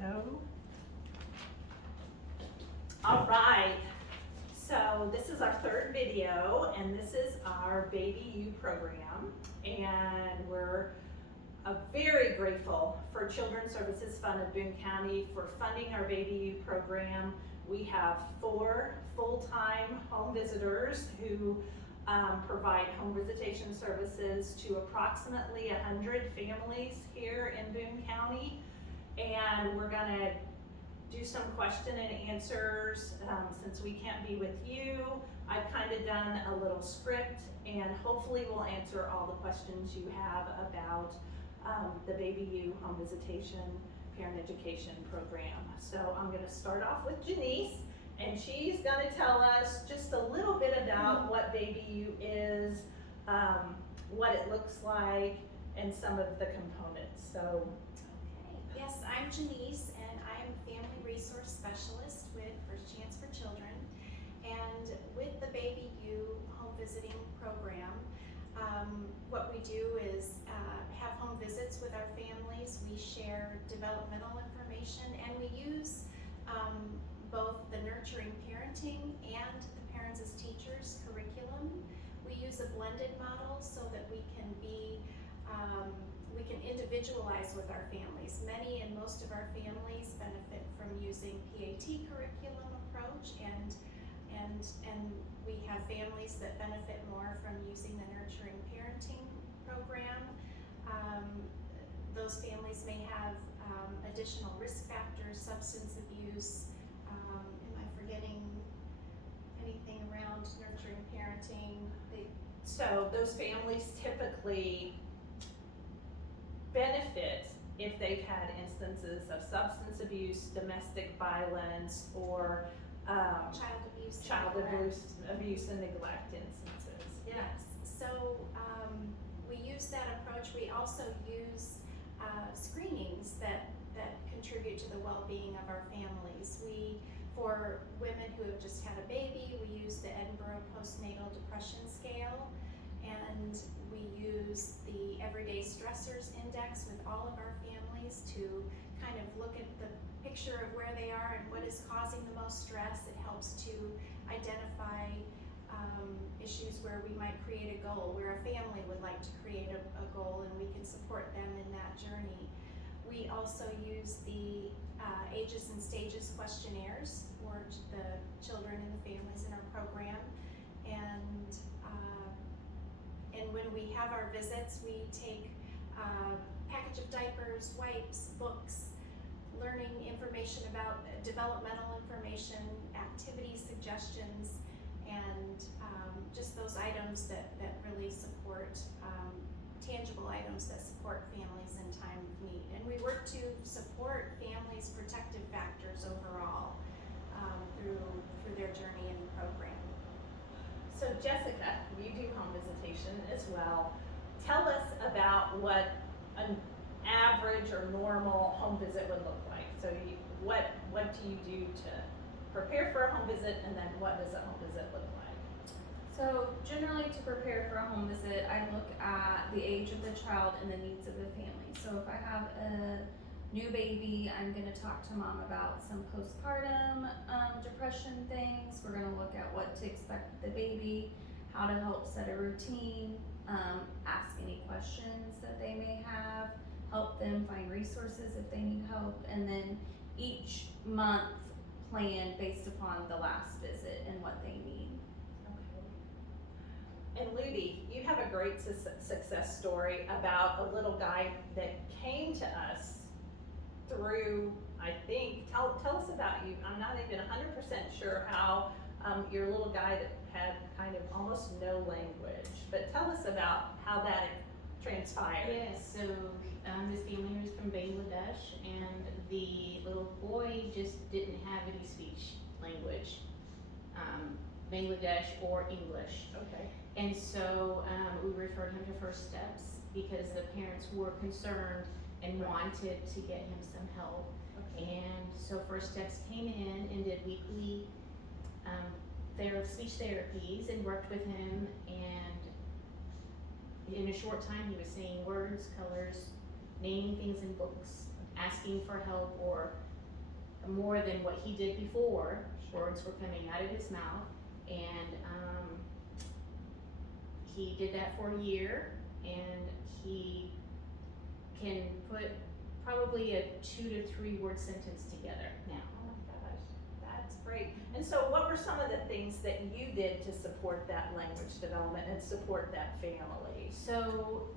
Go. All right, so this is our third video, and this is our Baby U program, and we're very grateful for Children's Services Fund of Boone County for funding our Baby U program. We have 4 full-time home visitors who provide home visitation services to approximately 100 families here in Boone County. And we're gonna do some question and answers. Since we can't be with you, I've kind of done a little script, and hopefully we'll answer all the questions you have about the Baby U Home Visitation Parent Education Program. So I'm gonna start off with Janice, and she's gonna tell us just a little bit about what Baby U is, what it looks like, and some of the components. So. Okay. Yes, I'm Janice, and I'm a Family Resource Specialist with First Chance for Children. And with the Baby U Home Visiting Program, what we do is have home visits with our families. We share developmental information, and we use both the Nurturing Parenting and the Parents as Teachers curriculum. We use a blended model so that we can individualize with our families. Many and most of our families benefit from using PAT curriculum approach, and we have families that benefit more from using the Nurturing Parenting program. Those families may have additional risk factors, substance abuse. Am I forgetting anything around Nurturing Parenting? So those families typically benefit if they've had instances of substance abuse, domestic violence, or child abuse and neglect instances. Yes. So we use that approach. We also use screenings that contribute to the well-being of our families. For women who have just had a baby, we use the Edinburgh Postnatal Depression Scale, and we use the Everyday Stressors Index with all of our families to kind of look at the picture of where they are and what is causing the most stress. It helps to identify issues where we might create a goal, where a family would like to create a goal, and we can support them in that journey. We also use the ages and stages questionnaires for the children and the families in our program, and when we have our visits, we take a package of diapers, wipes, books, learning information about developmental information, activity suggestions, and just those items that really support, tangible items that support families in time of need. And we work to support families' protective factors overall through their journey in the program. So Jessica, you do home visitation as well. Tell us about what an average or normal home visit would look like. So what do you do to prepare for a home visit, and then what does a home visit look like? So generally, to prepare for a home visit, I look at the age of the child and the needs of the family. So if I have a new baby, I'm going to talk to mom about some postpartum depression things. We're going to look at what to expect with the baby, how to help set a routine, ask any questions that they may have, help them find resources if they need help, and then each month plan based upon the last visit and what they need. Okay. And Ludi, you have a great success story about a little guy that came to us through, I think, tell us about you. I'm not even 100% sure how your little guy that had kind of almost no language, but tell us about how that transpired. Yes, so this family was from Bangladesh, and the little boy just didn't have any speech language, Bangladesh or English. Okay. And so we referred him to First Steps because the parents were concerned and wanted to get him some help. Okay. And so First Steps came in and did weekly speech therapies and worked with him, and in a short time he was saying words, colors, naming things in books, asking for help or more than what he did before. Words were coming out of his mouth, and he did that for a year, and he can put probably a 2 to 3 word sentence together now. Oh my gosh, that's great. And so what were some of the things that you did to support that language development and support that family? So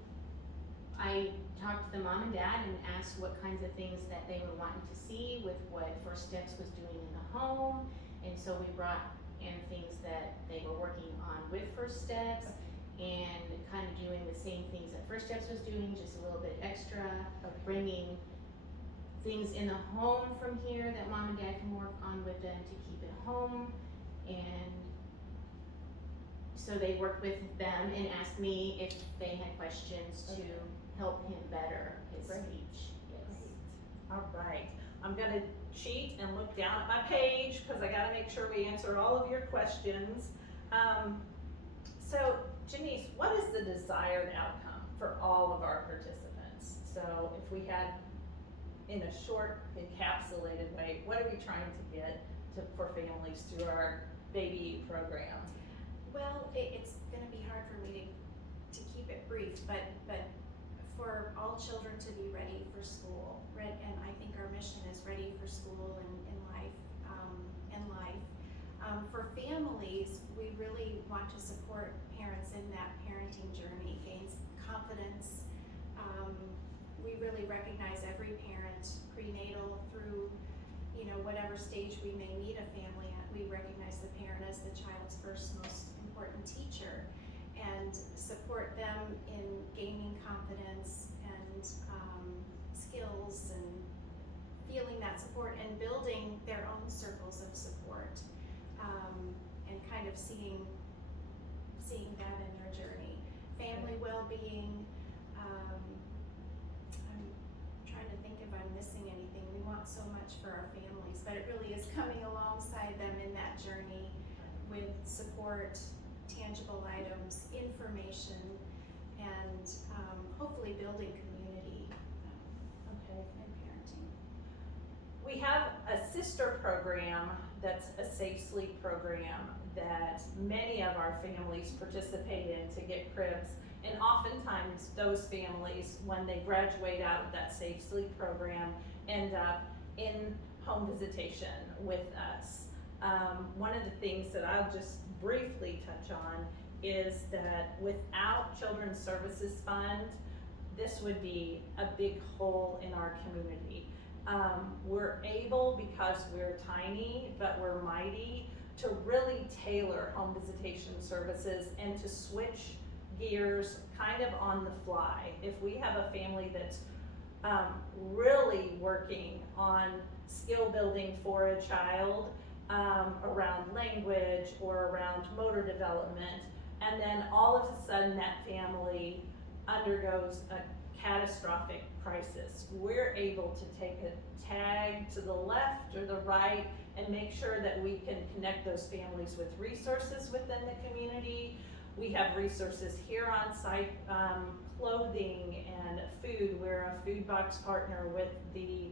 I talked to the mom and dad and asked what kinds of things that they were wanting to see with what First Steps was doing in the home. And so we brought in things that they were working on with First Steps and kind of doing the same things that First Steps was doing, just a little bit extra, bringing things in the home from here that mom and dad can work on with them to keep it home. And so they worked with them and asked me if they had questions to help him better his Great. speech. Yes. All right, I'm gonna cheat and look down at my page because I gotta make sure we answer all of your questions. So Janice, what is the desired outcome for all of our participants? So if we had, in a short encapsulated way, what are we trying to get for families through our Baby U program? Well, it's gonna be hard for me to keep it brief, but for all children to be ready for school, and I think our mission is ready for school and life. For families, we really want to support parents in that parenting journey, gains confidence. We really recognize every parent, prenatal through, whatever stage we may meet a family at, we recognize the parent as the child's first most important teacher, and support them in gaining confidence and skills and feeling that support and building their own circles of support, and kind of seeing that in their journey. Family well-being, I'm trying to think if I'm missing anything. We want so much for our families, but it really is coming alongside them in that journey with support, tangible items, information, and hopefully building community Okay. and parenting. We have a sister program that's a Safe Sleep program that many of our families participate in to get cribs. And oftentimes those families, when they graduate out of that Safe Sleep program, end up in home visitation with us. One of the things that I'll just briefly touch on is that without Children's Services Fund, this would be a big hole in our community. We're able, because we're tiny, but we're mighty, to really tailor home visitation services and to switch gears kind of on the fly. If we have a family that's really working on skill building for a child, around language or around motor development, and then all of a sudden that family undergoes a catastrophic crisis, we're able to take a tag to the left or the right and make sure that we can connect those families with resources within the community. We have resources here on site, clothing and food. We're a food box partner with the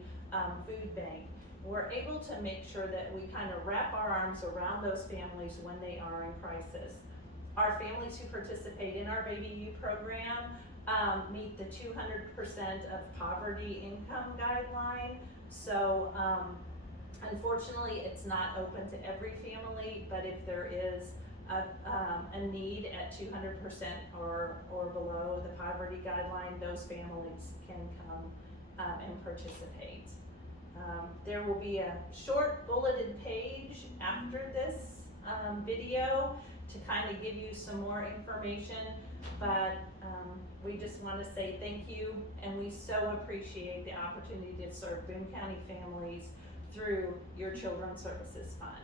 food bank. We're able to make sure that we kind of wrap our arms around those families when they are in crisis. Our families who participate in our Baby U program meet the 200% of poverty income guideline. So unfortunately, it's not open to every family, but if there is a need at 200% or below the poverty guideline, those families can come and participate. There will be a short bulleted page after this video to kind of give you some more information, but we just want to say thank you, and we so appreciate the opportunity to serve Boone County families through your Children's Services Fund.